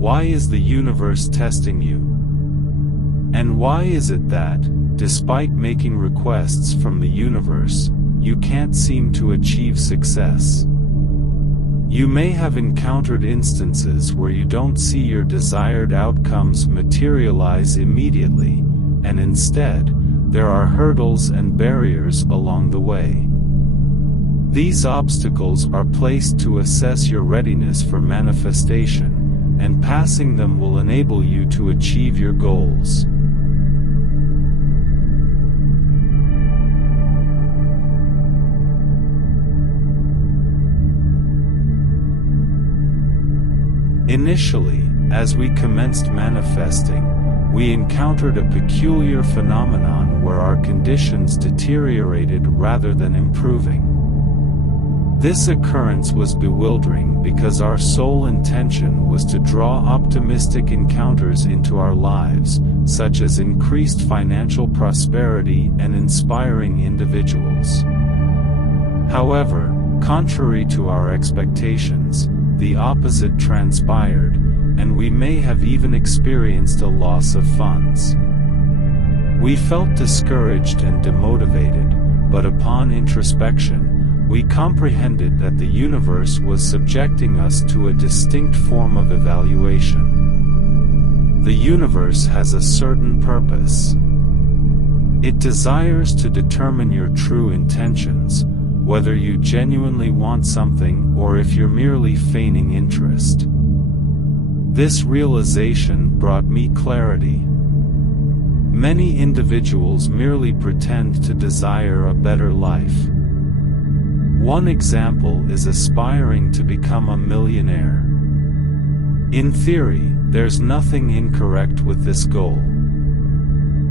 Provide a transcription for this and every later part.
Why is the universe testing you? And why is it that, despite making requests from the universe, you can't seem to achieve success? You may have encountered instances where you don't see your desired outcomes materialize immediately, and instead, there are hurdles and barriers along the way. These obstacles are placed to assess your readiness for manifestation, and passing them will enable you to achieve your goals. Initially, as we commenced manifesting, we encountered a peculiar phenomenon where our conditions deteriorated rather than improving. This occurrence was bewildering because our sole intention was to draw optimistic encounters into our lives, such as increased financial prosperity and inspiring individuals. However, contrary to our expectations, the opposite transpired, and we may have even experienced a loss of funds. We felt discouraged and demotivated, but upon introspection, we comprehended that the universe was subjecting us to a distinct form of evaluation. The universe has a certain purpose. It desires to determine your true intentions, whether you genuinely want something or if you're merely feigning interest. This realization brought me clarity. Many individuals merely pretend to desire a better life. One example is aspiring to become a millionaire. In theory, there's nothing incorrect with this goal.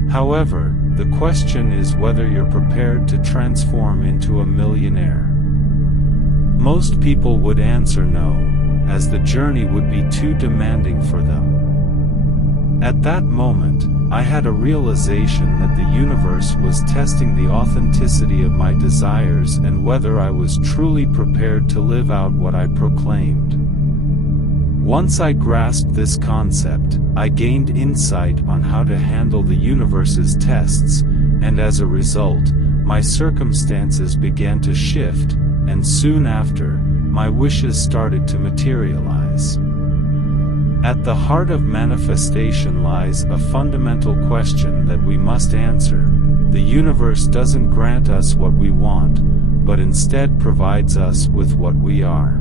However, the question is whether you're prepared to transform into a millionaire. Most people would answer no, as the journey would be too demanding for them. At that moment, I had a realization that the universe was testing the authenticity of my desires and whether I was truly prepared to live out what I proclaimed. Once I grasped this concept, I gained insight on how to handle the universe's tests, and as a result, my circumstances began to shift, and soon after, my wishes started to materialize. At the heart of manifestation lies a fundamental question that we must answer. The universe doesn't grant us what we want, but instead provides us with what we are.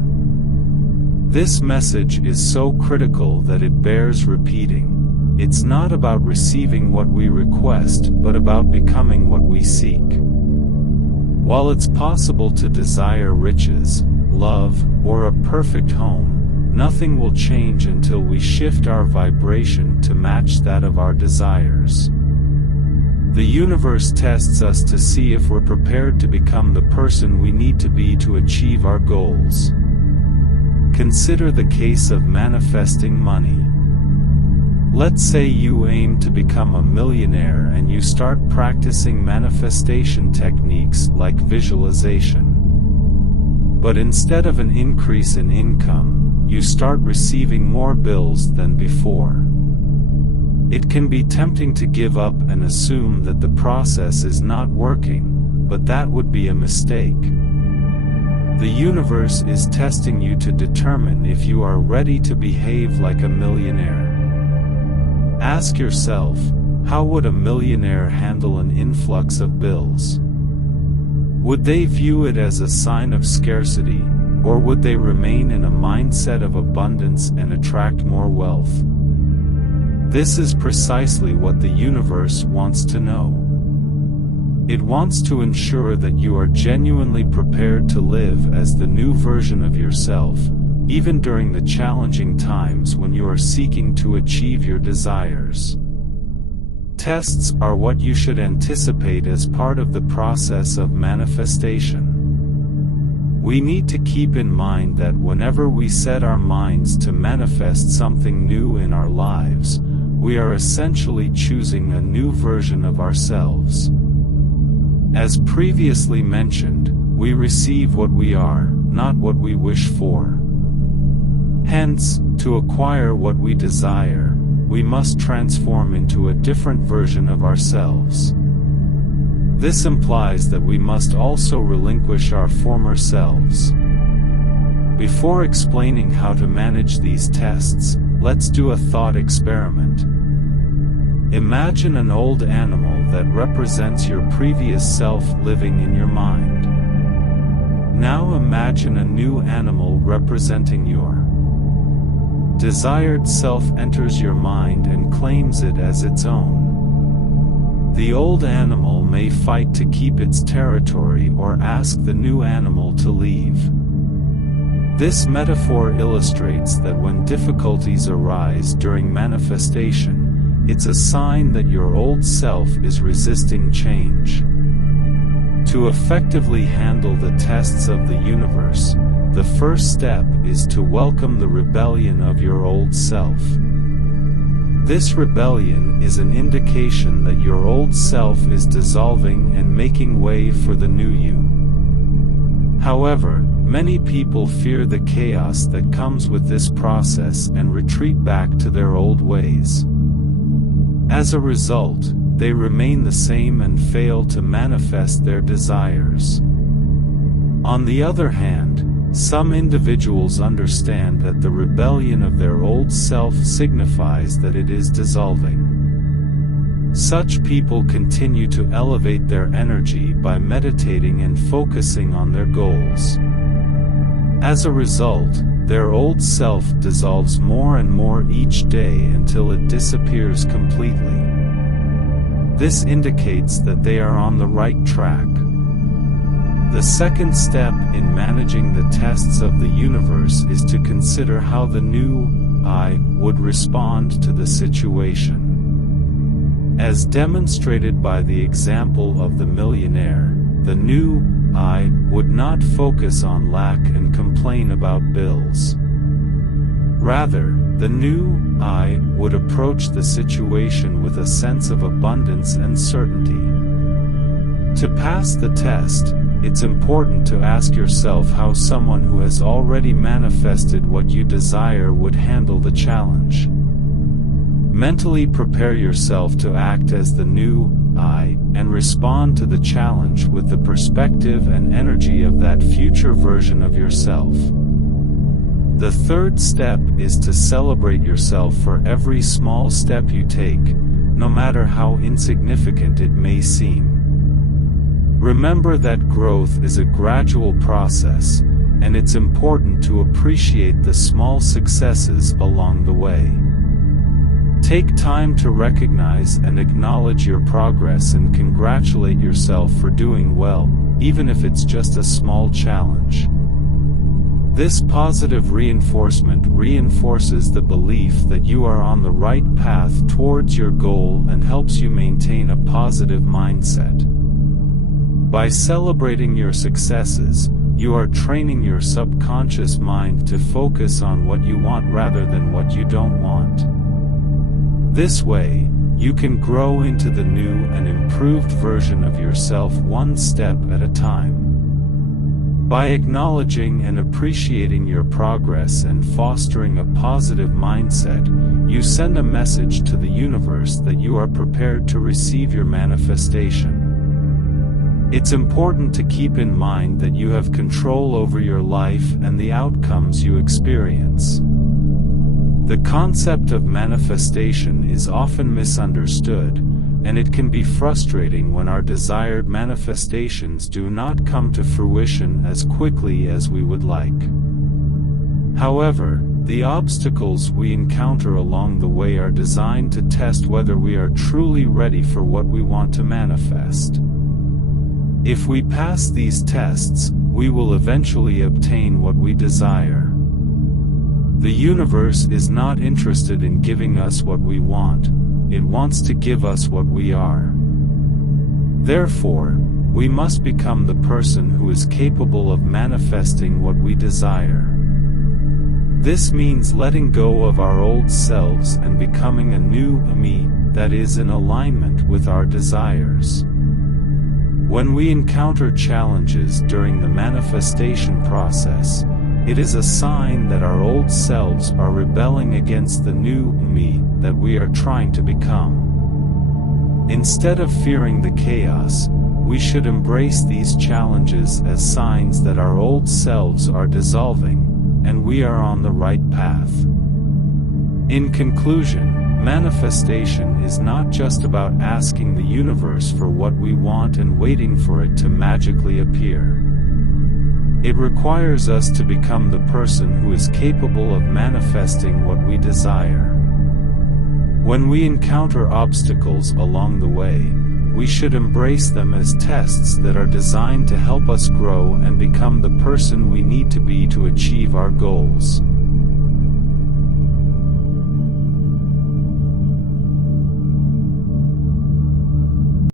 This message is so critical that it bears repeating. It's not about receiving what we request, but about becoming what we seek. While it's possible to desire riches, love, or a perfect home, nothing will change until we shift our vibration to match that of our desires. The universe tests us to see if we're prepared to become the person we need to be to achieve our goals. Consider the case of manifesting money. Let's say you aim to become a millionaire and you start practicing manifestation techniques like visualization. But instead of an increase in income, you start receiving more bills than before. It can be tempting to give up and assume that the process is not working, but that would be a mistake. The universe is testing you to determine if you are ready to behave like a millionaire. Ask yourself, how would a millionaire handle an influx of bills? Would they view it as a sign of scarcity, or would they remain in a mindset of abundance and attract more wealth? This is precisely what the universe wants to know. It wants to ensure that you are genuinely prepared to live as the new version of yourself, even during the challenging times when you are seeking to achieve your desires. Tests are what you should anticipate as part of the process of manifestation. We need to keep in mind that whenever we set our minds to manifest something new in our lives, we are essentially choosing a new version of ourselves. As previously mentioned, we receive what we are, not what we wish for. Hence, to acquire what we desire, we must transform into a different version of ourselves. This implies that we must also relinquish our former selves. Before explaining how to manage these tests, let's do a thought experiment. Imagine an old animal that represents your previous self living in your mind. Now imagine a new animal representing your desired self enters your mind and claims it as its own. The old animal may fight to keep its territory or ask the new animal to leave. This metaphor illustrates that when difficulties arise during manifestation, it's a sign that your old self is resisting change. To effectively handle the tests of the universe, the first step is to welcome the rebellion of your old self. This rebellion is an indication that your old self is dissolving and making way for the new you. However, many people fear the chaos that comes with this process and retreat back to their old ways. As a result, they remain the same and fail to manifest their desires. On the other hand, some individuals understand that the rebellion of their old self signifies that it is dissolving. Such people continue to elevate their energy by meditating and focusing on their goals. As a result, their old self dissolves more and more each day until it disappears completely. This indicates that they are on the right track. The second step in managing the tests of the universe is to consider how the new I would respond to the situation. As demonstrated by the example of the millionaire, the new I would not focus on lack and complain about bills. Rather, the new I would approach the situation with a sense of abundance and certainty. To pass the test, it's important to ask yourself how someone who has already manifested what you desire would handle the challenge. Mentally prepare yourself to act as the new I and respond to the challenge with the perspective and energy of that future version of yourself. The third step is to celebrate yourself for every small step you take, no matter how insignificant it may seem. Remember that growth is a gradual process, and it's important to appreciate the small successes along the way. Take time to recognize and acknowledge your progress and congratulate yourself for doing well, even if it's just a small challenge. This positive reinforcement reinforces the belief that you are on the right path towards your goal and helps you maintain a positive mindset. By celebrating your successes, you are training your subconscious mind to focus on what you want rather than what you don't want. This way, you can grow into the new and improved version of yourself one step at a time. By acknowledging and appreciating your progress and fostering a positive mindset, you send a message to the universe that you are prepared to receive your manifestation. It's important to keep in mind that you have control over your life and the outcomes you experience. The concept of manifestation is often misunderstood, and it can be frustrating when our desired manifestations do not come to fruition as quickly as we would like. However, the obstacles we encounter along the way are designed to test whether we are truly ready for what we want to manifest. If we pass these tests, we will eventually obtain what we desire. The universe is not interested in giving us what we want, it wants to give us what we are. Therefore, we must become the person who is capable of manifesting what we desire. This means letting go of our old selves and becoming a new me that is in alignment with our desires. When we encounter challenges during the manifestation process, It is a sign that our old selves are rebelling against the new me that we are trying to become. Instead of fearing the chaos, we should embrace these challenges as signs that our old selves are dissolving, and we are on the right path. In conclusion, manifestation is not just about asking the universe for what we want and waiting for it to magically appear. It requires us to become the person who is capable of manifesting what we desire. When we encounter obstacles along the way, we should embrace them as tests that are designed to help us grow and become the person we need to be to achieve our goals.